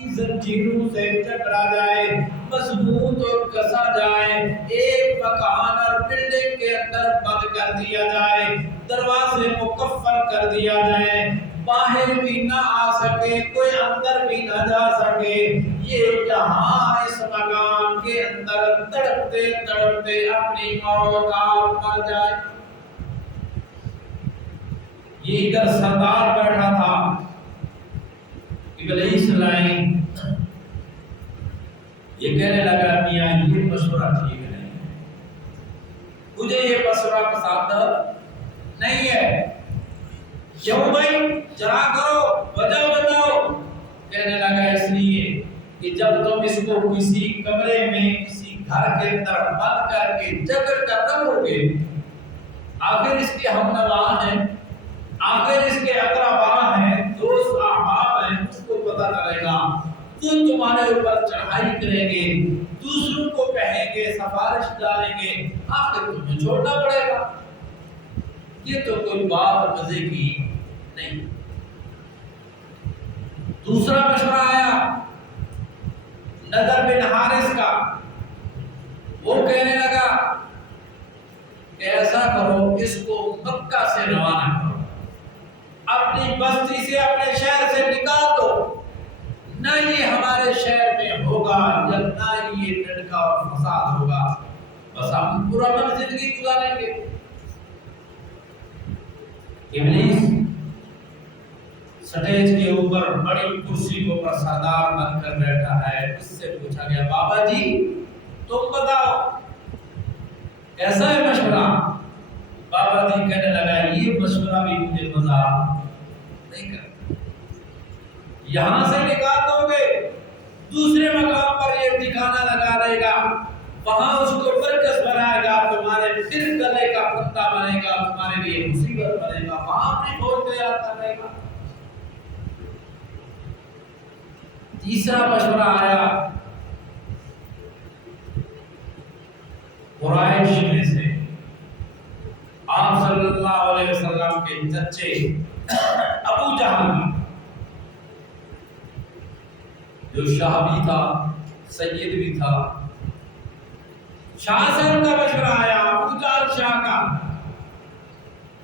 زنجیروں سے ٹکرا جائے، مضبوط اور کسا جائے، ایک مکان اور بلڈنگ کے اندر بند کر دیا جائے، دروازے مقفل کر دیا جائے، باہر بھی نہ آ سکے، کوئی اندر بھی نہ جا سکے، یہ جہاں اس مکان کے اندر تڑپتے تڑپتے اپنی موت آپ مر جائے۔ یہ ادھر سردار بیٹھا تھا، ابلیس لائن یہ کہنے لگا میاں یہ مشورہ ٹھیک نہیں ہے، مجھے یہ مشورہ پسند نہیں ہے، کیوں بھائی ذرا کرو وجہ بتاؤ۔ کہنے لگا اس لیے کہ جب تم اس کو کسی کمرے میں کسی گھر کے اندر بند کر کے جگڑ کر رکھو گے، آخر اس کے ہم نوا ہیں، آخر اس کے اقربا ہیں، دوست احباب ہیں، اس کو پتہ چلے گا، وہ تمہارے اوپر چڑھائی کریں گے، دوسروں کو کہیں گے، سفارش ڈالیں گے، آخر تمہیں چھوڑنا پڑے گا۔ یہ تو کوئی بات مزے کی نہیں۔ دوسرا مشورہ آیا نضر بن حارث کا، وہ کہنے لگا کہ ایسا کرو اس کو مکہ سے روانہ کرو، اپنی بستی سے اپنے شہر سے نکال دو، نہ یہ ہمارے شہر میں ہوگا یا نہ یہ لڑکا اور فساد ہوگا، بس ہم پورا من زندگی گزاریں گے۔ ابلیس سٹیج کے اوپر بڑی کرسی کے اوپر سردار بن کر بیٹھا ہے، اس سے پوچھا گیا بابا جی تم بتاؤ ایسا ہے مشورہ؟ بابا جی کہنے لگا یہ مشورہ بھی مجھے مزہ نہیں کرتا، یہاں سے نکال دو گے، دوسرے مقام پر یہ ٹھکانہ لگا دے گا، وہاں اس کو مرکز بنائے گا، تمہارے پھر گلے کا پتا بنے گا، تمہارے لیے مصیبت بنے گا، وہاں اپنی فوج تیار کرے گا۔ تیسرا مشورہ آیا قریش میں سے، آپ صلی اللہ علیہ وسلم کے چچے ابو جہل جو شاہ بھی تھا سید بھی تھا، شاہ سے ان کا مشورہ آیا، ابو جہل شاہ کا،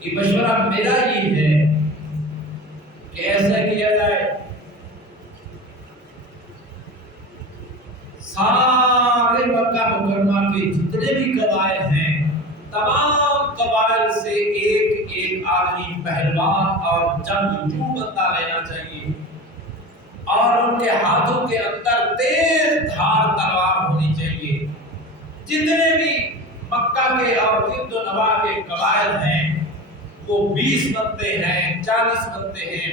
یہ مشورہ میرا ہی ہے کہ ایسا کیا جائے سارے مکہ مکرمہ کے جتنے بھی قبائل ہیں، تمام قبائل سے ایک ایک آدمی پہلوان اور جنگجو بندہ لینا چاہیے، اور ان کے ہاتھوں کے اندر تیز دھار تلوار ہونی چاہیے۔ جتنے بھی مکہ کے اور گرد و نواح کے قبائل ہیں وہ 20 بندے ہیں، 40 بندے ہیں،